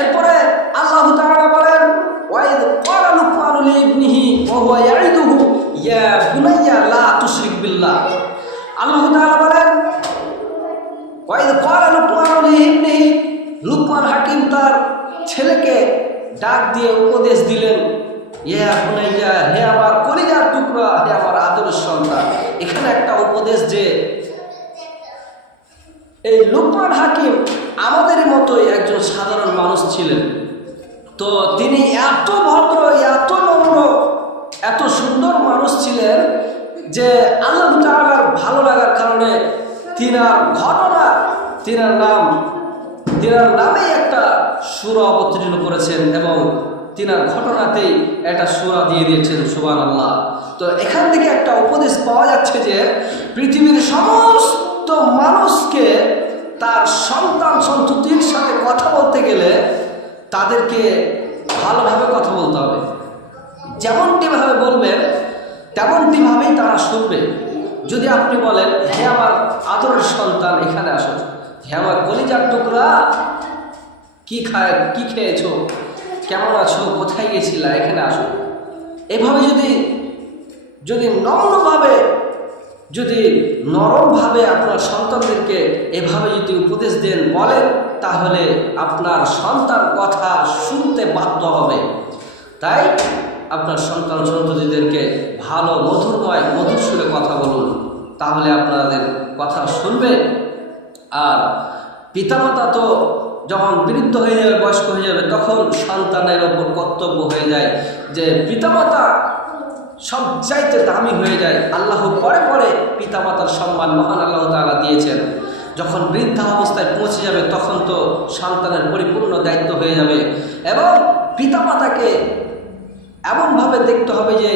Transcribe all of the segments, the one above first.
এরপরে আল্লাহ তাআলা বলেন, ওয়াইদ ক্বালা লুকমানু লিইবনিহি ওয়া হুয়া ইয়াইদুহু ইয়া বুনাইয়া লা তুশরিক বিল্লাহ। আল্লাহ তাআলা বলেন, ওয়াইদ ক্বালা লুকমানু লিইবনিহি, লুকমান হাকিম তার ছেলেকে ডাক দিয়ে উপদেশ দিলেন, ইয়া বুনাইয়া, হে আমার কলিজার টুকরা, হে আমার আদরের সন্তান। এখানে একটা উপদেশ যে এই লুকমান হাকিম আমাদের মতোই একজন সাধারণ মানুষ ছিলেন। তো তিনি এত ভদ্র, এত নম্র, এত সুন্দর মানুষ ছিলেন যে আল্লাহ তাআলার ভালো লাগার কারণে তিনার ঘটনা, তিনার নামেই একটা সূরা অবতীর্ণ করেছেন এবং তিনার ঘটনাতেই একটা সূরা দিয়ে দিয়েছেন। সুবহানাল্লাহ। তো এখান থেকে একটা উপদেশ পাওয়া যাচ্ছে যে পৃথিবীর সমস্ত মানুষকে তার সন্তান সন্ততির সাথে কথা বলতে গেলে তাদেরকে ভালোভাবে কথা বলতে হবে। যেমনটিভাবে বলবেন তেমনটিভাবেই তারা শুনবে। যদি আপনি বলেন, হে আমার আদরের সন্তান এখানে আসো, হে আমার কলিজার টুকরা, কি খেয়েছো, কেমন আছো, কোথায় গেছিলা, এখানে আসো, এভাবে যদি নম্রভাবে, যদি নরমভাবে আপনার সন্তানদেরকে এভাবে যদি উপদেশ দেন, বলেন, তাহলে আপনার সন্তান কথা শুনতে বাধ্য হবে। তাই আপনার সন্তান সন্ততিদেরকে ভালো মধুর সুরে কথা বলুন, তাহলে আপনাদের কথা শুনবে। আর পিতামাতা তো যখন বৃদ্ধ হয়ে যাবে, বয়স্ক হয়ে যাবে, তখন সন্তানের ওপর কর্তব্য হয়ে যায় যে পিতামাতা সব চাইতে দামি হয়ে যায়। আল্লাহ পরে পিতামাতার সম্মান মহান আল্লাহ তাআলা দিয়েছেন। যখন বৃদ্ধা অবস্থায় পৌঁছে যাবে তখন তো সন্তানের পরিপূর্ণ দায়িত্ব হয়ে যাবে এবং পিতামাতাকে এমনভাবে দেখতে হবে যে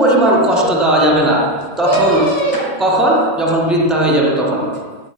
পরিমাণ কষ্ট দেওয়া যাবে না। তখন যখন বৃদ্ধা হয়ে যাবে তখন